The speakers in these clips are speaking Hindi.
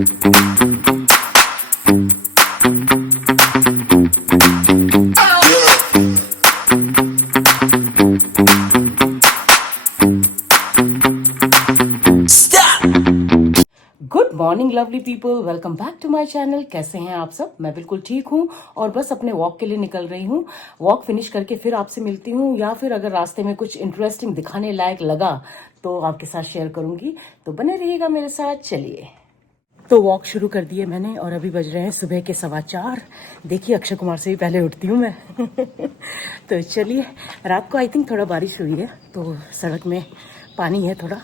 Good morning lovely people, welcome back to my channel. कैसे हैं आप सब? मैं बिल्कुल ठीक हूँ और बस अपने वॉक के लिए निकल रही हूँ। वॉक फिनिश करके फिर आपसे मिलती हूँ, या फिर अगर रास्ते में कुछ इंटरेस्टिंग दिखाने लायक लगा तो आपके साथ शेयर करूंगी, तो बने रहिएगा मेरे साथ। चलिए, तो वॉक शुरू कर दिए मैंने और अभी बज रहे हैं सुबह के 4:15। देखिए, अक्षय कुमार से भी पहले उठती हूँ मैं। तो चलिए, रात को आई थिंक थोड़ा बारिश हुई है तो सड़क में पानी है थोड़ा।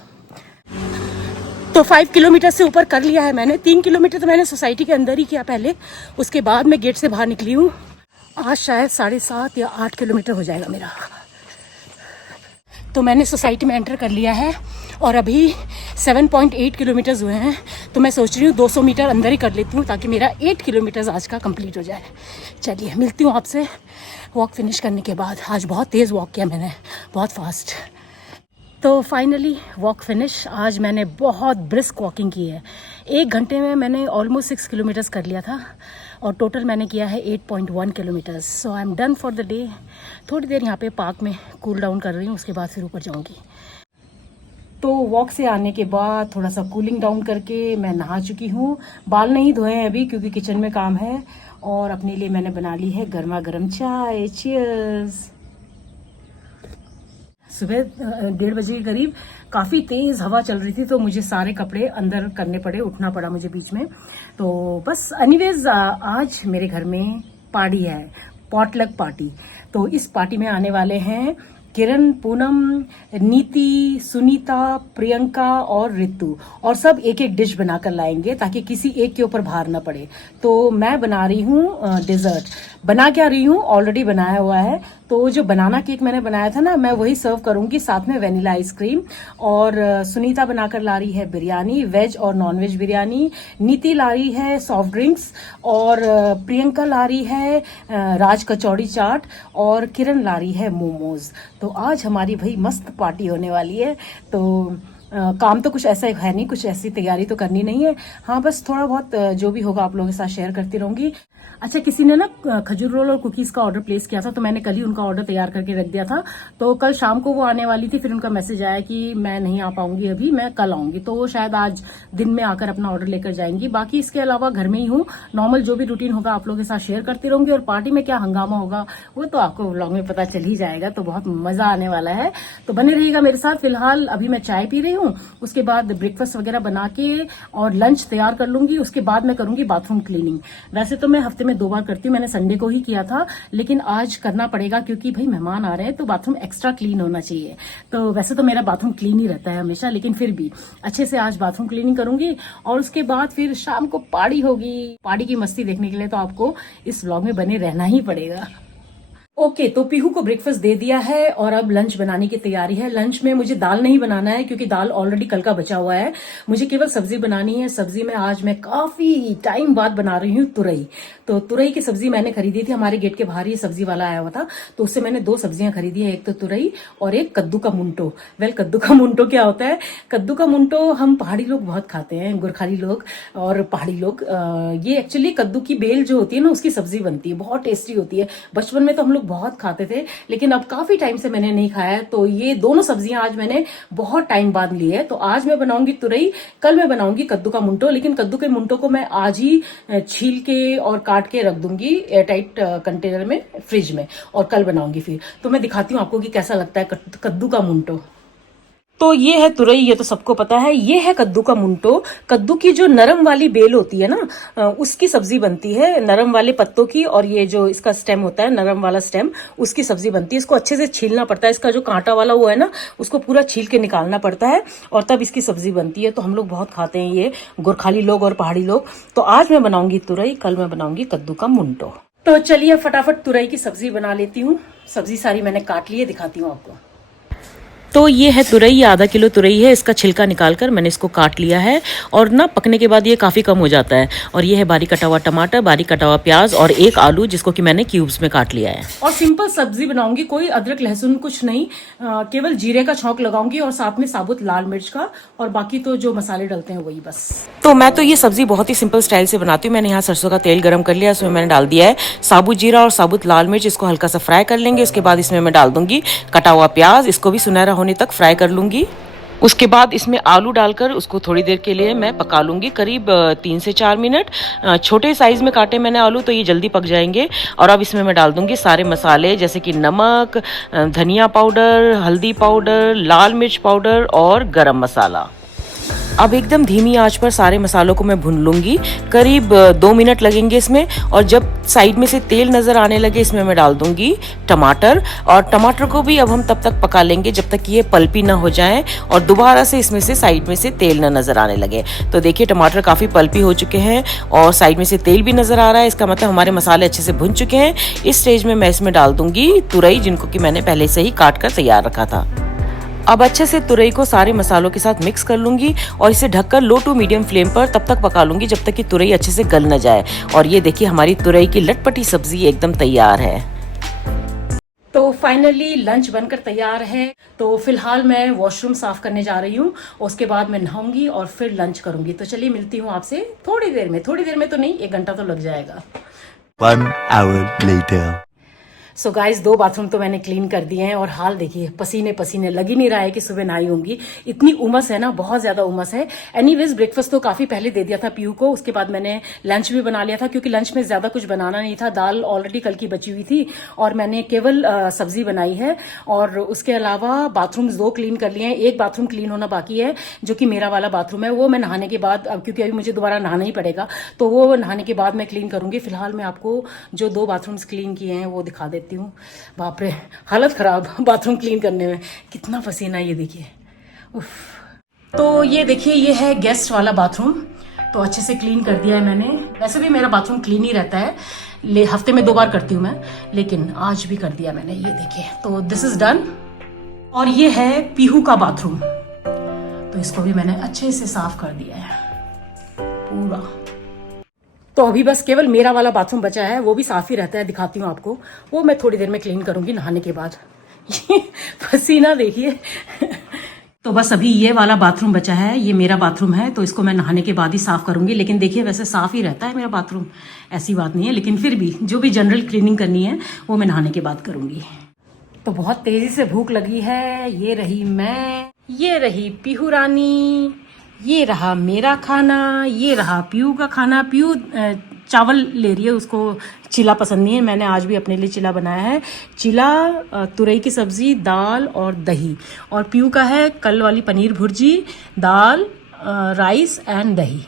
तो 5 किलोमीटर से ऊपर कर लिया है मैंने। 3 किलोमीटर तो मैंने सोसाइटी के अंदर ही किया पहले, उसके बाद मैं गेट से बाहर निकली हूँ। आज शायद 7.5 या 8 किलोमीटर हो जाएगा मेरा। तो मैंने सोसाइटी में एंटर कर लिया है और अभी 7.8 किलोमीटर्स हुए हैं। तो मैं सोच रही हूँ 200 मीटर अंदर ही कर लेती हूँ ताकि मेरा 8 किलोमीटर्स आज का कंप्लीट हो जाए। चलिए, मिलती हूँ आपसे वॉक फिनिश करने के बाद। आज बहुत तेज़ वॉक किया मैंने, बहुत फास्ट। तो फाइनली वॉक फिनिश। आज मैंने बहुत ब्रिस्क वॉकिंग की है। 1 घंटे में मैंने ऑलमोस्ट 6 किलोमीटर्स कर लिया था और टोटल मैंने किया है 8.1 kilometres. So I am done for the day. थोड़ी देर यहाँ पे पार्क में कूल डाउन कर रही हूँ, उसके बाद फिर ऊपर जाऊँगी। तो वॉक से आने के बाद थोड़ा सा कूलिंग डाउन करके मैं नहा चुकी हूँ। बाल नहीं धोए हैं अभी क्योंकि किचन में काम है, और अपने लिए मैंने बना ली है गर्मा गर्म चाय। चीयर्स। सुबह 1:30 बजे के करीब काफ़ी तेज़ हवा चल रही थी तो मुझे सारे कपड़े अंदर करने पड़े, उठना पड़ा मुझे बीच में। तो बस एनीवेज, आज मेरे घर में पार्टी है, पॉटलक पार्टी। तो इस पार्टी में आने वाले हैं किरण, पूनम, नीति, सुनीता, प्रियंका और रितु, और सब एक एक डिश बनाकर लाएंगे ताकि किसी एक के ऊपर भार ना पड़े। तो मैं बना रही हूँ डिज़र्ट। बना क्या रही हूँ, ऑलरेडी बनाया हुआ है। तो जो बनाना केक मैंने बनाया था ना, मैं वही सर्व करूंगी, साथ में वेनिला आइसक्रीम। और सुनीता बनाकर ला रही है बिरयानी, वेज और नॉन वेज बिरयानी। नीति ला रही है सॉफ्ट ड्रिंक्स, और प्रियंका ला रही है राज कचौड़ी चाट, और किरण ला रही है मोमोज। तो आज हमारी भाई मस्त पार्टी होने वाली है। तो काम तो कुछ ऐसा है नहीं, कुछ ऐसी तैयारी तो करनी नहीं है। हाँ, बस थोड़ा बहुत जो भी होगा आप लोगों के साथ शेयर करती रहूंगी। अच्छा, किसी ने ना खजूर रोल और कुकीज का ऑर्डर प्लेस किया था, तो मैंने कल ही उनका ऑर्डर तैयार करके रख दिया था। तो कल शाम को वो आने वाली थी, फिर उनका मैसेज आया कि मैं नहीं आ पाऊंगी अभी, मैं कल आऊंगी। तो वो शायद आज दिन में आकर अपना ऑर्डर लेकर जाएंगी। बाकी इसके अलावा घर में ही हूँ, नॉर्मल जो भी रूटीन होगा आप लोगों के साथ शेयर करती रहूंगी। और पार्टी में क्या हंगामा होगा वो तो आपको व्लॉग में पता चल ही जाएगा, तो बहुत मजा आने वाला है। तो बने रहिएगा मेरे साथ। फिलहाल अभी मैं चाय पी रही हूँ, उसके बाद ब्रेकफास्ट वगैरह बना के और लंच तैयार कर लूंगी। उसके बाद मैं करूंगी बाथरूम क्लीनिंग। वैसे तो मैं हफ्ते में 2 बार करती हूँ, मैंने संडे को ही किया था, लेकिन आज करना पड़ेगा क्योंकि भाई मेहमान आ रहे हैं तो बाथरूम एक्स्ट्रा क्लीन होना चाहिए। तो वैसे तो मेरा बाथरूम क्लीन ही रहता है हमेशा, लेकिन फिर भी अच्छे से आज बाथरूम क्लीनिंग करूंगी। और उसके बाद फिर शाम को पार्टी होगी। पार्टी की मस्ती देखने के लिए तो आपको इस व्लॉग में बने रहना ही पड़ेगा। ओके, तो पीहू को ब्रेकफास्ट दे दिया है और अब लंच बनाने की तैयारी है। लंच में मुझे दाल नहीं बनाना है क्योंकि दाल ऑलरेडी कल का बचा हुआ है। मुझे केवल सब्जी बनानी है। सब्जी में आज मैं काफी टाइम बाद बना रही हूँ तुरई। तो तुरई की सब्जी मैंने खरीदी थी, हमारे गेट के बाहर ही सब्जी वाला आया हुआ था, तो उससे मैंने 2 सब्जियां खरीदी है, एक तो तुरई और एक कद्दू का मुंटो। वेल, कद्दू का मुंटो क्या होता है? कद्दू का मुंटो हम पहाड़ी लोग बहुत खाते हैं, गुरखाली लोग और पहाड़ी लोग। ये एक्चुअली कद्दू की बेल जो होती है ना, उसकी सब्जी बनती है, बहुत टेस्टी होती है। बचपन में तो हम लोग बहुत खाते थे, लेकिन अब काफी टाइम से मैंने नहीं खाया है। तो ये दोनों सब्जियां आज मैंने बहुत टाइम बाद ली है। तो आज मैं बनाऊंगी तुरई, कल मैं बनाऊंगी कद्दू का मुंटो। लेकिन कद्दू के मुंटो को मैं आज ही छील के और काट के रख दूंगी एयरटाइट कंटेनर में फ्रिज में, और कल बनाऊंगी फिर। तो मैं दिखाती हूँ आपको कि कैसा लगता है कद्दू का मुंटो। तो ये है तुरई, ये तो सबको पता है। ये है कद्दू का मुंटो। कद्दू की जो नरम वाली बेल होती है ना, उसकी सब्जी बनती है, नरम वाले पत्तों की। और ये जो इसका स्टेम होता है, नरम वाला स्टेम, उसकी सब्जी बनती है। इसको अच्छे से छीलना पड़ता है, इसका जो कांटा वाला वो है ना, उसको पूरा छील के निकालना पड़ता है और तब इसकी सब्जी बनती है। तो हम लोग बहुत खाते हैं ये, गोरखाली लोग और पहाड़ी लोग। तो आज मैं बनाऊंगी तुरई, कल मैं बनाऊंगी कद्दू का मुंटो। तो चलिए फटाफट तुरई की सब्जी बना लेती हूँ। सब्जी सारी मैंने काट ली है, दिखाती हूँ आपको। तो ये है तुरई, ये आधा किलो तुरई है। इसका छिलका निकालकर मैंने इसको काट लिया है और ना पकने के बाद ये काफ़ी कम हो जाता है। और ये है बारीक कटा हुआ टमाटर, बारीक कटा हुआ प्याज और एक आलू जिसको कि मैंने क्यूब्स में काट लिया है। और सिंपल सब्जी बनाऊंगी, कोई अदरक लहसुन कुछ नहीं, केवल जीरे का छौंक लगाऊंगी और साथ में साबुत लाल मिर्च का, और बाकी तो जो मसाले डलते हैं वही बस। तो मैं तो ये सब्जी बहुत ही सिंपल स्टाइल से बनाती हूँ। मैंने यहाँ सरसों का तेल गरम कर लिया, इसमें मैंने डाल दिया है साबुत जीरा और साबुत लाल मिर्च। इसको हल्का सा फ्राई कर लेंगे। उसके बाद इसमें मैं डाल दूंगी कटा हुआ प्याज, इसको भी सुनहरा होने तक फ्राई कर लूंगी। उसके बाद इसमें आलू डालकर उसको थोड़ी देर के लिए मैं पका लूंगी, करीब 3 से 4 मिनट। छोटे साइज में काटे मैंने आलू, तो ये जल्दी पक जाएंगे। और अब इसमें मैं डाल दूंगी सारे मसाले, जैसे कि नमक, धनिया पाउडर, हल्दी पाउडर, लाल मिर्च पाउडर और गरम मसाला। अब एकदम धीमी आंच पर सारे मसालों को मैं भून लूंगी, करीब 2 मिनट लगेंगे इसमें। और जब साइड में से तेल नज़र आने लगे, इसमें मैं डाल दूंगी टमाटर। और टमाटर को भी अब हम तब तक पका लेंगे जब तक कि ये पल्पी ना हो जाए और दोबारा से इसमें से साइड में से तेल ना नज़र आने लगे। तो देखिए टमाटर काफ़ी पल्पी हो चुके हैं और साइड में से तेल भी नज़र आ रहा है। इसका मतलब हमारे मसाले अच्छे से भुन चुके हैं। इस स्टेज में मैं इसमें डाल दूंगी तुरई, जिनको कि मैंने पहले से ही काट कर तैयार रखा था। अब अच्छे से तुरई को सारे मसालों के साथ मिक्स कर लूंगी और इसे ढककर लो टू मीडियम फ्लेम पर तब तक पका लूंगी जब तक कि तुरई अच्छे से गल न जाए। और ये देखिए हमारी तुरई की लटपटी सब्जी एकदम तैयार है। तो फाइनली लंच बनकर तैयार है। तो फिलहाल मैं वॉशरूम साफ करने जा रही हूँ, उसके बाद मैं नहाऊंगी और फिर लंच करूंगी। तो चलिए मिलती हूँ आपसे थोड़ी देर में तो नहीं, 1 घंटा तो लग जाएगा। 1 hour later. So guys 2 bathroom तो मैंने क्लीन कर दिए हैं और हाल देखिए, पसीने पसीने, लग ही नहीं रहा है कि सुबह नहाई होंगी। इतनी उमस है ना, बहुत ज्यादा उमस है। एनीवेज ब्रेकफास्ट तो काफी पहले दे दिया था पीयू को। उसके बाद मैंने लंच भी बना लिया था, क्योंकि लंच में ज्यादा कुछ बनाना नहीं था। दाल ऑलरेडी कल की बची हुई थी और मैंने केवल सब्जी बनाई है। और उसके अलावा बाथरूम 2 क्लीन कर लिए हैं। एक बाथरूम क्लीन होना बाकी है, जो कि मेरा वाला बाथरूम है। वो मैं नहाने के बाद, अब क्योंकि अभी मुझे दोबारा नहाना ही पड़ेगा, तो वो नहाने के बाद मैं क्लीन करूंगी। फिलहाल मैं आपको जो 2 बाथरूम्स क्लीन किए हैं वो दिखा देती हूँ। बाप रे, हालत खराब बाथरूम क्लीन करने में, कितना पसीना, ये देखिए। उफ। तो ये देखिए, ये है गेस्ट वाला बाथरूम। तो अच्छे से क्लीन कर दिया है मैंने। वैसे भी मेरा बाथरूम क्लीन ही रहता है, हफ्ते में 2 बार करती हूँ मैं, लेकिन आज भी कर दिया मैंने। ये देखिए, तो दिस इज डन। और ये है पीहू का बाथरूम, तो इसको भी मैंने अच्छे से साफ कर दिया है पूरा। तो अभी बस केवल मेरा वाला बाथरूम बचा है, वो भी साफ ही रहता है, दिखाती हूँ आपको। वो मैं थोड़ी देर में क्लीन करूंगी नहाने के बाद। पसीना देखिए। तो बस अभी ये वाला बाथरूम बचा है, ये मेरा बाथरूम है, तो इसको मैं नहाने के बाद ही साफ करूंगी। लेकिन देखिए वैसे साफ ही रहता है मेरा बाथरूम, ऐसी बात नहीं है। लेकिन फिर भी जो भी जनरल क्लीनिंग करनी है वो मैं नहाने के बाद करूंगी। तो बहुत तेजी से भूख लगी है। ये रही मैं, ये रही पीहू रानी, ये रहा मेरा खाना, ये रहा पीयू का खाना। पीयू चावल ले रही है, उसको चिला पसंद नहीं है। मैंने आज भी अपने लिए चिला बनाया है। चिला, तुरई की सब्जी, दाल और दही। और पीयू का है कल वाली पनीर भुर्जी, दाल, राइस एंड दही।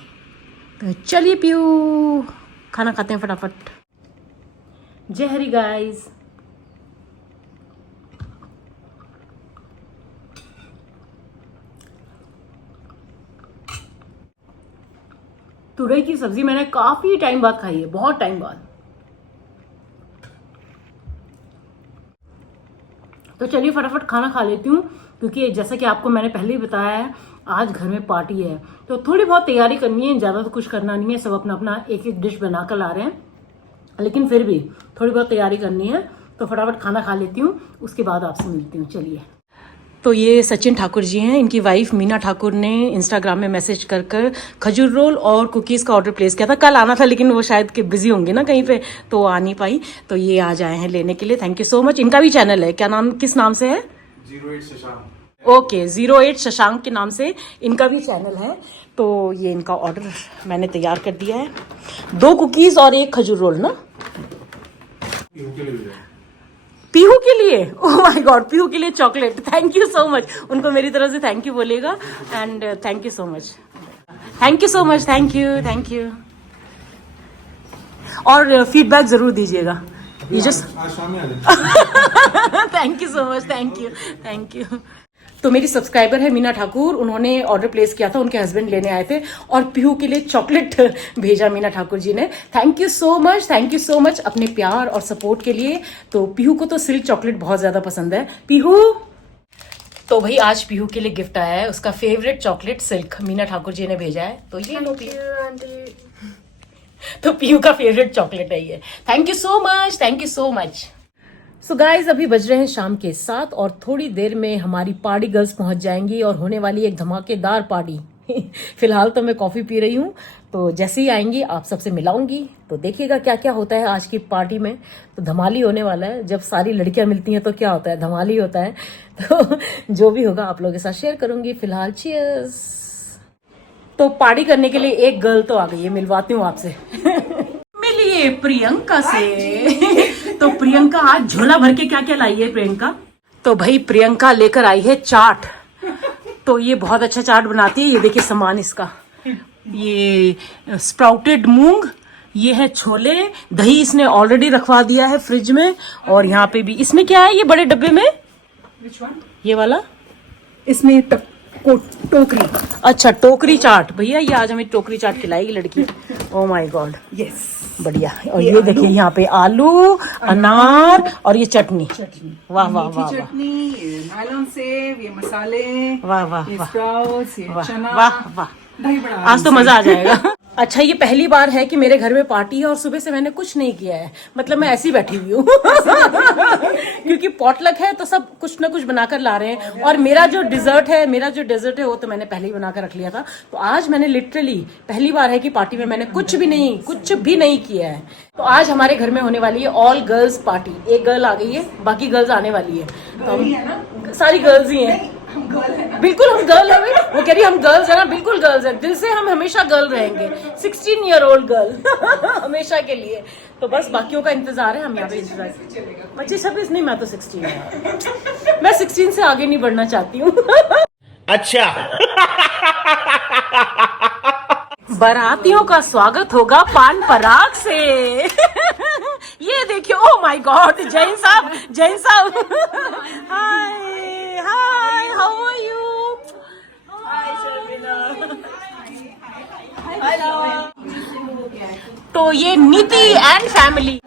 तो चलिए पीयू, खाना खाते हैं फटाफट। जय हरी गाइस। तुरई की सब्जी मैंने काफी टाइम बाद खाई है, बहुत टाइम बाद। तो चलिए फटाफट खाना खा लेती हूँ, क्योंकि जैसा कि आपको मैंने पहले ही बताया है, आज घर में पार्टी है। तो थोड़ी बहुत तैयारी करनी है, ज़्यादा तो कुछ करना नहीं है। सब अपना अपना एक एक डिश बना कर ला रहे हैं, लेकिन फिर भी थोड़ी बहुत तैयारी करनी है। तो फटाफट खाना खा लेती हूँ, उसके बाद आपसे मिलती हूँ। चलिए। तो ये सचिन ठाकुर जी हैं, इनकी वाइफ मीना ठाकुर ने इंस्टाग्राम में मैसेज कर कर खजूर रोल और कुकीज़ का ऑर्डर प्लेस किया था। कल आना था, लेकिन वो शायद कि बिजी होंगे ना कहीं पे, तो आ नहीं पाई। तो ये आज आए हैं लेने के लिए। Thank you so much. इनका भी चैनल है, क्या नाम, किस नाम से है? 08 शशांक। ओके, 08 शशांक के नाम से इनका भी चैनल है। तो ये इनका ऑर्डर मैंने तैयार कर दिया है। 2 कुकीज़ और 1 खजूर रोल ना, पीहू के लिए। ओह माय गॉड, पीहू के लिए chocolate. Thank you so much, उनको मेरी तरफ से थैंक यू बोलिएगा। And thank you so much, thank you so much, thank you, thank you. और फीडबैक जरूर दीजिएगा। ये जस्ट आज शाम में आ जाए। Thank you so much, thank you, thank you. तो मेरी सब्सक्राइबर है मीना ठाकुर, उन्होंने ऑर्डर प्लेस किया था, उनके हस्बैंड लेने आए थे और पीहू के लिए चॉकलेट भेजा मीना ठाकुर जी ने। Thank you so much, thank you so much अपने प्यार और सपोर्ट के लिए। तो पीहू को तो सिल्क चॉकलेट बहुत ज्यादा पसंद है। पीहू, तो भाई आज पीहू के लिए गिफ्ट आया है, उसका favourite chocolate silk Meena Thakur ji ने भेजा है, तो ये लो पीहू। तो पीहू का फेवरेट चॉकलेट है ये। Thank you so much, thank you so much. So guys अभी बज रहे हैं शाम के 7 और थोड़ी देर में हमारी पार्टी गर्ल्स पहुंच जाएंगी और होने वाली एक धमाकेदार पार्टी। फिलहाल तो मैं कॉफी पी रही हूँ, तो जैसे ही आएंगी आप सबसे मिलाऊंगी, तो देखिएगा क्या क्या होता है आज की पार्टी में। तो धमाली होने वाला है, जब सारी लड़कियां मिलती हैं तो क्या होता है, धमाली होता है। तो जो भी होगा आप लोगों के साथ शेयर करूंगी। फिलहाल चीयर्स। तो पार्टी करने के लिए एक गर्ल तो आ गई है, मिलवाती हूँ आपसे। मिलिए प्रियंका से। तो प्रियंका आज झोला भर के क्या क्या लाई है प्रियंका? तो भाई प्रियंका लेकर आई है चाट। तो ये बहुत अच्छा चाट बनाती है, ये देखिए सामान इसका, ये स्प्राउटेड मूंग, ये है छोले, दही इसने ऑलरेडी रखवा दिया है फ्रिज में, और यहाँ पे भी इसमें क्या है ये बड़े डब्बे में, ये वाला, इसमें टोकरी। अच्छा टोकरी चाट, भैया ये आज हमें टोकरी चाट खिलाएगी लड़की। ओ माय गॉड, यस बढ़िया। और ये देखिए यहाँ पे आलू, अनार और ये चटनी। वाह वाह वाह, चटनी, नायलॉन सेव, ये मसाले, वाह वाह ये वाह, स्प्राउट्स, ये चना, वाह वाह, दही बड़ा। आज तो मजा आ जाएगा। अच्छा ये पहली बार है कि मेरे घर में पार्टी है और सुबह से मैंने कुछ नहीं किया है, मतलब मैं ऐसी बैठी हुई हूँ। क्योंकि पॉटलक है तो सब कुछ ना कुछ बनाकर ला रहे हैं, और मेरा जो डिजर्ट है वो तो मैंने पहले ही बनाकर रख लिया था। तो आज मैंने लिटरली पहली बार है कि पार्टी में मैंने कुछ भी नहीं किया है। तो आज हमारे घर में होने वाली है ऑल गर्ल्स पार्टी। एक गर्ल आ गई है, बाकी गर्ल्स आने वाली है, तो हम सारी गर्ल्स ही हैं। बिल्कुल हम गर्ल है, वो कह रही हम गर्ल्स है ना, बिल्कुल गर्ल्स है, दिल से हम हमेशा गर्ल रहेंगे। 16 ईयर ओल्ड गर्ल हमेशा के लिए। तो बस बाकियों का इंतजार है, हम यहाँ पे इंतजार। 25-26 नहीं, मैं तो 16 है। मैं 16 से आगे नहीं बढ़ना चाहती हूँ। अच्छा। बारातियों का स्वागत होगा पान पराग से। ये देखिए, ओ माय गॉड, जैन साहब, जैन साहब। हाय हाय, हाउ आर यू? हाय शर्मिला। तो ये नीति एंड फैमिली,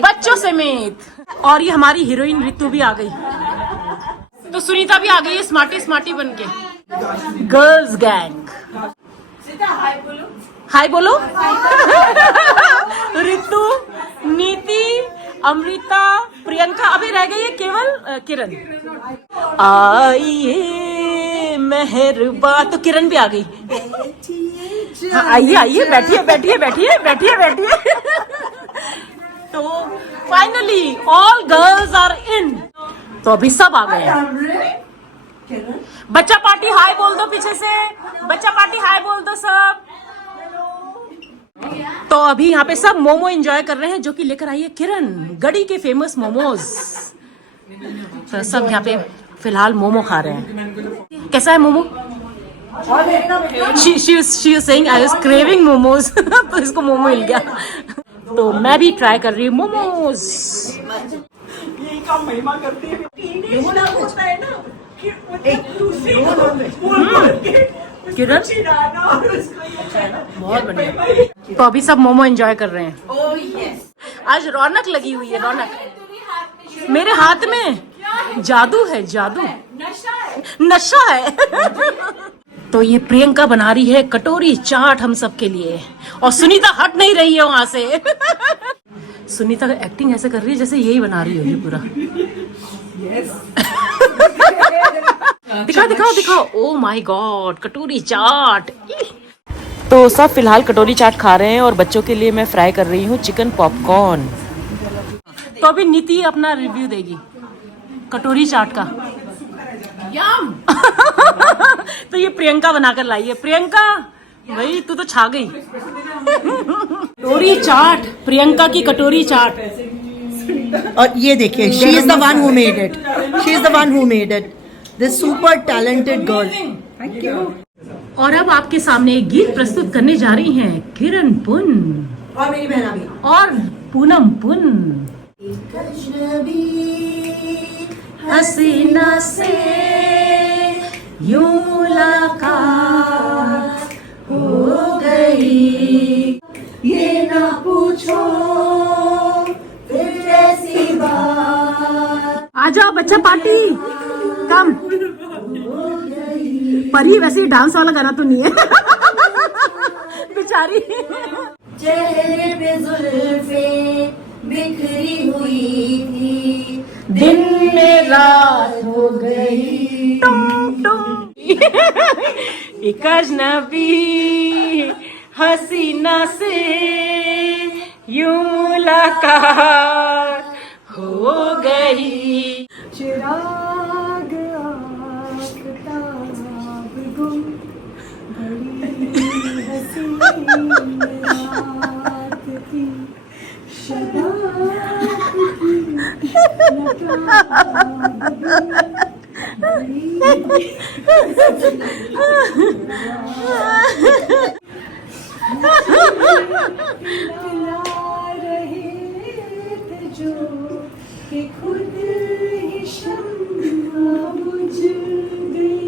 बच्चों समेत। और ये हमारी हीरोइन ऋतु भी आ गई, तो सुनीता भी आ गई है स्मार्टी बन के। गर्ल्स गैंग, हाय बोलो। ऋतु, नीति, अमृता, प्रियंका, अभी रह गई है केवल किरण। आइए मेहरबा, तो किरण भी आ गई। हाँ, आइए बैठिए। तो finally all girls are in. तो अभी सब आ गए हैं। बच्चा पार्टी हाय बोल दो पीछे से, बच्चा पार्टी हाय बोल दो सब। तो अभी यहाँ पे सब मोमो एंजॉय कर रहे हैं, जो कि लेकर आई है किरण, गड़ी के फेमस मोमोज। तो सब यहाँ पे फिलहाल मोमो खा रहे हैं। कैसा है momo? she was saying I was craving momos. तो इसको मोमो मिल गया, तो मैं भी ट्राई कर रही हूँ मोमोज। यही काम महिमा करती है। होता है ना, किरण बहुत बढ़िया। तो अभी सब मोमो एंजॉय कर रहे हैं। आज रौनक लगी हुई है, रौनक। मेरे हाथ में जादू है, जादू, नशा है। तो ये प्रियंका बना रही है कटोरी चाट हम सब के लिए, और सुनीता हट नहीं रही है वहां से। सुनीता का एक्टिंग ऐसे कर रही है जैसे यही बना रही होगी पूरा। दिखाओ। ओ माय गॉड, कटोरी चाट। तो सब फिलहाल कटोरी चाट खा रहे हैं और बच्चों के लिए मैं फ्राई कर रही हूँ चिकन पॉपकॉर्न। तो अभी नीति अपना रिव्यू देगी कटोरी चाट का। यम। तो ये प्रियंका बनाकर लाई है। प्रियंका भाई तू तो छा गई। कटोरी चाट, प्रियंका की कटोरी चाट। और ये देखिए, she is the one who made it, this super talented girl. Thank you. और अब आपके सामने एक गीत प्रस्तुत करने जा रही हैं किरण पुन और मेरी बहना भी, और पूनम पुन। हसीना से यूं मुलाकात हो गई, ये ना पूछो फिर ऐसी बात। आ जाओ बच्चा पार्टी रही है, वैसे ये डांस वाला गाना तो नहीं है। बेचारी। चेहरे पे जुल्फे बिखरी हुई थी, दिन में रात हो गई, टुम टुम। एक अजनबी हसीना से यूं मुलाकात हो गई। चिराग आफताब गुम, बड़ी हसीन रात थी, शराब की नकाब गुम, पिला रहे थे जो कि खुद ही शम्मा बुझ गई,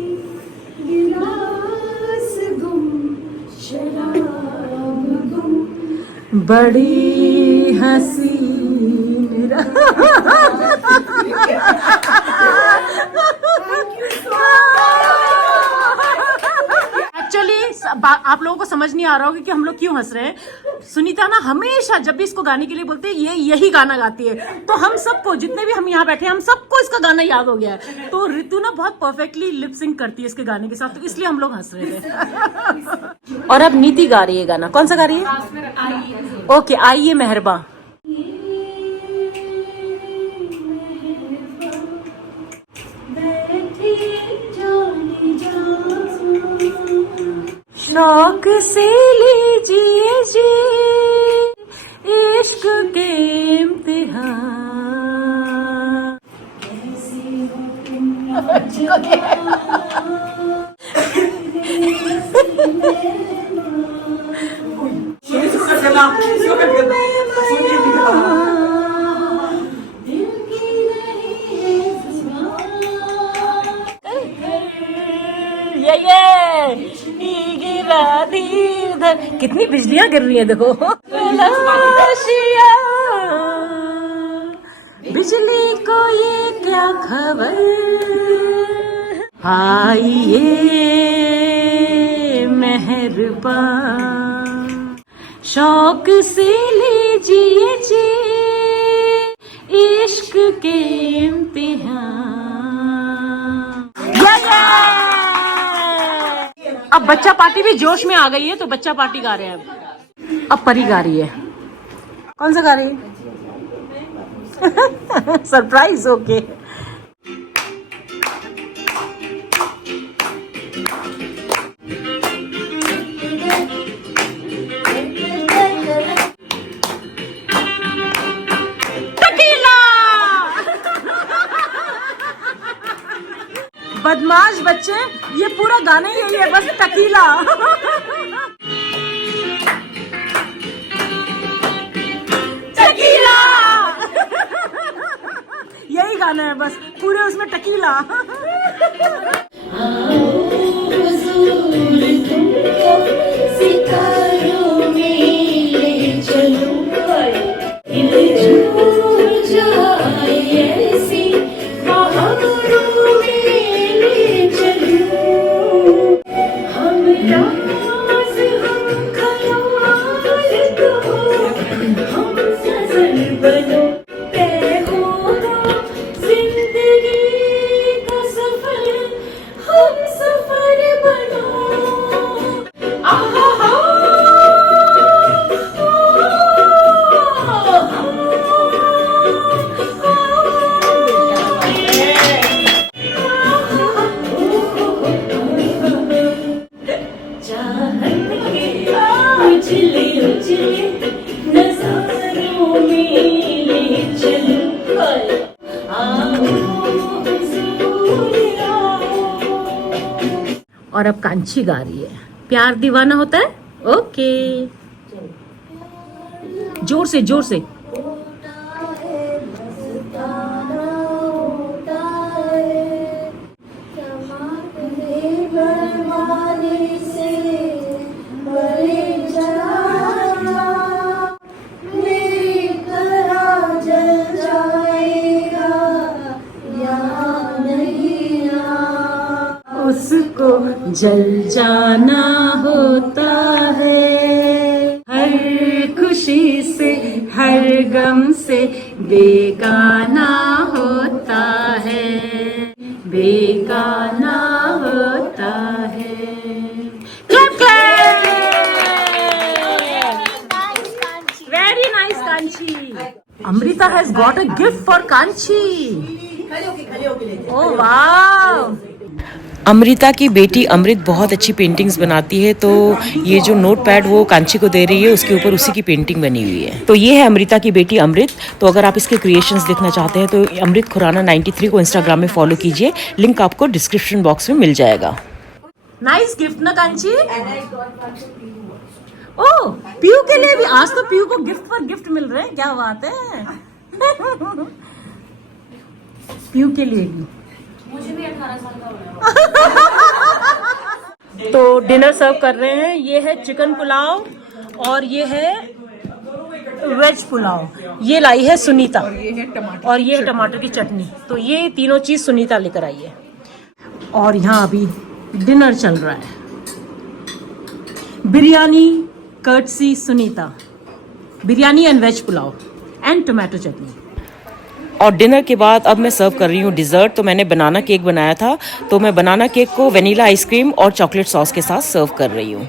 गिलास गुम, शराब गुम, बड़ी हसीन एक्चुअली आप लोगों को समझ नहीं आ रहा होगा कि हम लोग क्यों हंस रहे हैं। सुनीता ना हमेशा जब भी इसको गाने के लिए बोलते हैं ये यही गाना गाती है, तो हम सबको, जितने भी हम यहाँ बैठे हैं, हम सबको इसका गाना याद हो गया है। तो ऋतु ना बहुत परफेक्टली लिप सिंक करती है इसके गाने के साथ, तो इसलिए हम लोग हंस रहे थे। और अब नीति गा रही है गाना। कौन सा गा रही है? ओके, आइए मेहरबा। शौक से लीजिए जी इश्क के इम्तिहान। कितनी बिजलियां गिर रही है देखो। बिजली को ये क्या खबर, आइए मेहरबान, शौक से लीजिए जी इश्क के इम्तिहान। अब बच्चा पार्टी भी जोश में आ गई है, तो बच्चा पार्टी गा रहे हैं। अब परी गा रही है। कौन सा गा रही है? सरप्राइज। ओके। बदमाश बच्चे, ये पूरा गाना ही यही है, बस टकीला। टकीला यही गाना है, बस पूरे उसमें टकीला। सितारों में ले चलूं, जाए ऐसी बहारों में ले चलूं, हम राज हम ख्याल तो हम सजन बनो, तय होगा जिंदगी का सफर, हम सफर बनो। और अब कांची गा रही है। प्यार दीवाना होता है। ओके, जोर से जोर से। उसको जल जाना होता है, हर खुशी से हर गम से बेगाना होता है, बेगाना होता है। Clap, clap! Very nice, Kanchi. Amrita has got a gift for Kanchi. Oh wow! Amrita की बेटी अमृत बहुत अच्छी पेंटिंग्स बनाती है, तो ये जो नोट पैड वो कांची को दे रही है, उसके ऊपर उसी की पेंटिंग बनी हुई है। तो ये है अमृता की बेटी अमृत। तो अगर आप इसके क्रिएशंस देखना चाहते हैं तो अमृत खुराना 93 को इंस्टाग्राम में फॉलो कीजिए, लिंक आपको डिस्क्रिप्शन बॉक्स में मिल जाएगा। नाइस गिफ्ट ना कांची। ओ पीयू के लिए भी, आज तो पीयू को गिफ्ट पर गिफ्ट मिल रहे हैं, क्या बात है। पीयू के लिए भी मुझे भी 18 साल का हो गया। तो डिनर सर्व कर रहे हैं। ये है चिकन पुलाव और ये है वेज पुलाव। ये लाई है सुनीता और ये है टमाटर की चटनी। तो ये तीनों चीज सुनीता लेकर आई है। और यहाँ अभी डिनर चल रहा है। Biryani courtesy Sunita, biryani and veg pulao and tomato chutney. और डिनर के बाद अब मैं सर्व कर रही हूँ डिज़र्ट। तो मैंने बनाना केक बनाया था, तो मैं बनाना केक को वनीला आइसक्रीम और चॉकलेट सॉस के साथ सर्व कर रही हूँ।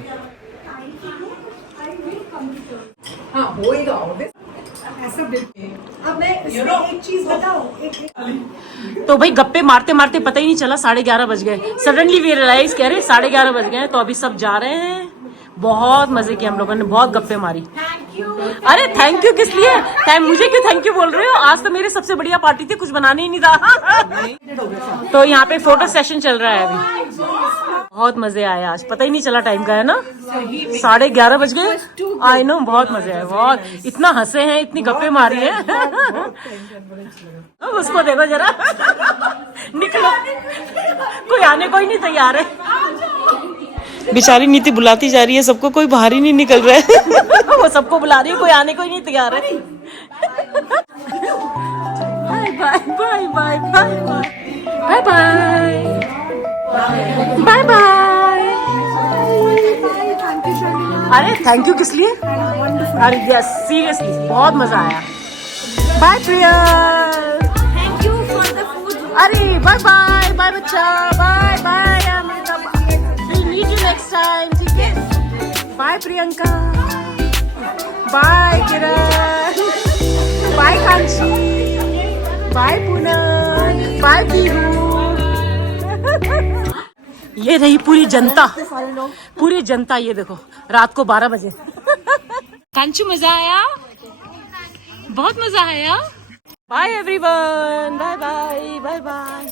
अब मैं एक चीज बताऊं, तो भाई गप्पे मारते मारते पता ही नहीं चला 11:30 बज गए। सडनली वी रियलाइज कह रहे 11:30 बज गए। तो अभी सब जा रहे हैं। बहुत मजे किए हम लोगों ने, बहुत गप्पे मारी। अरे थैंक यू किस लिए? मुझे क्यों थैंक यू बोल रहे हो? आज तो मेरी सबसे बढ़िया पार्टी थी, कुछ बनाने ही नहीं था। तो यहाँ पे फोटो सेशन चल रहा है अभी। बहुत मजे आए आज, पता ही नहीं चला टाइम का, है ना। 11:30 बज गए। आई नो, बहुत मजे आए, बहुत। इतना हंसे हैं, इतनी गप्पे मारी है। उसको देखो जरा, निकलो, कोई आने को ही नहीं तैयार है। बेचारी नीति बुलाती जा रही है सबको, कोई बाहर ही नहीं निकल रहा है। वो सबको बुला रही है, कोई आने को ही नहीं तैयार है। Bye bye bye bye bye bye bye bye bye. अरे थैंक यू किस लिए? अरे यस सीरियसली बहुत मजा आया। Bye Priya, thank you for the food. अरे बाय बाय बाय बच्चा, bye bye Amrita, will meet you next time, ठीक है। Bye Priyanka, bye Kiran, bye Kanchi, bye Poonam, bye Pihu. ये रही पूरी जनता, पूरी जनता। ये देखो रात को 12 बजे। कांचू मजा आया, बहुत मजा आया। Bye everyone, bye bye bye bye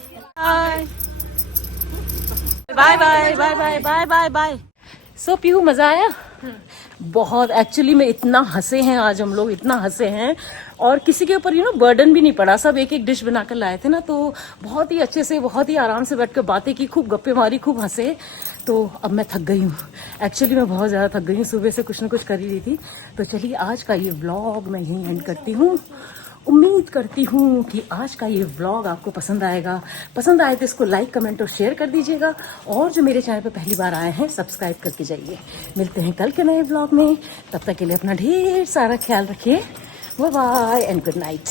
bye bye bye bye bye bye bye. So Pihu मजा आया बहुत। एक्चुअली में इतना हंसे हैं आज हम लोग, इतना हंसे हैं। और किसी के ऊपर बर्डन भी नहीं पड़ा। सब एक एक डिश बनाकर लाए थे ना, तो बहुत ही अच्छे से, बहुत ही आराम से बैठकर बातें की, खूब गप्पे मारी, खूब हंसे। तो अब मैं थक गई हूँ। एक्चुअली मैं बहुत ज़्यादा थक गई हूँ, सुबह से कुछ ना कुछ कर ही रही थी। तो चलिए आज का ये व्लॉग मैं यहीं एंड करती हूँ। उम्मीद करती हूँ कि आज का ये व्लॉग आपको पसंद आएगा। पसंद आए तो इसको लाइक, कमेंट और शेयर कर दीजिएगा। और जो मेरे चैनल पर पहली बार आए हैं, सब्सक्राइब करके जाइए। मिलते हैं कल के नए व्लॉग में। तब तक के लिए अपना ढेर सारा ख्याल रखिए। Bye bye and good night.